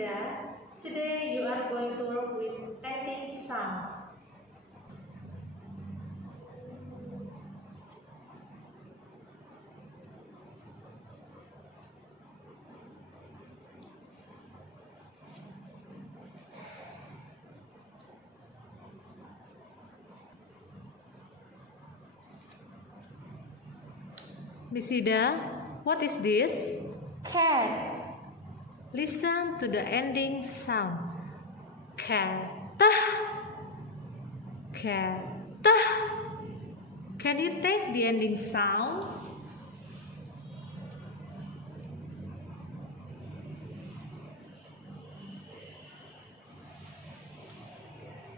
Sida. Today you are going to work with ending sound. Misida, what is this? Cat. Listen to the ending sound. Cat. Cat. Can you take the ending sound?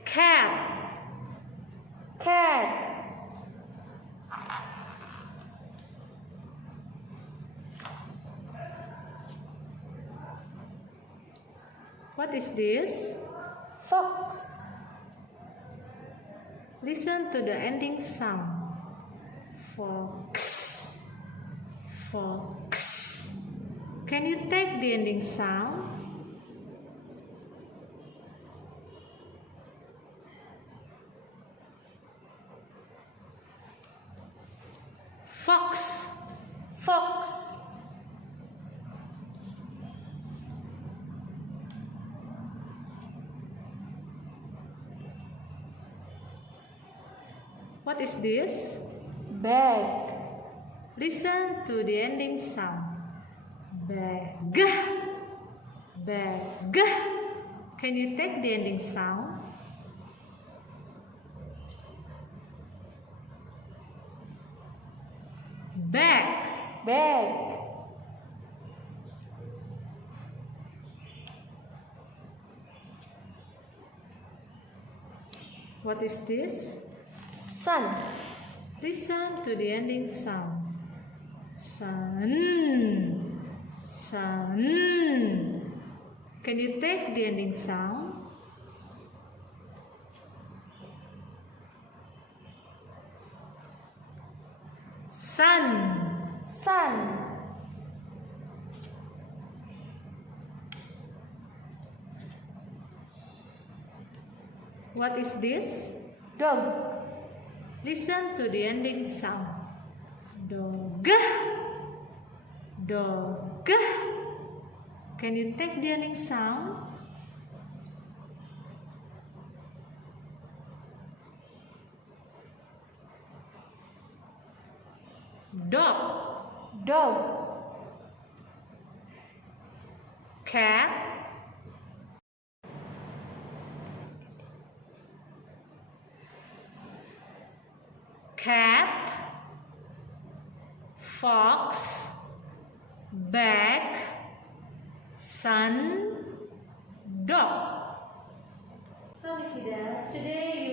Cat. Cat. What is this? Fox. Listen to the ending sound. Fox. Fox. Can you take the ending sound? Fox. Fox. What is this? Bag. Listen to the ending sound. Bag. Bag. Can you take the ending sound? Bag. Bag. What is this? Sun. Listen to the ending sound. Sun. Sun. Can you take the ending sound? Sun. Sun. What is this? Dog. Listen to the ending sound. Dog. Dog. Can you take the ending sound? Dog. Dog. Cat. Cat. Fox. Bag. Sun. Dog. So Misida, today you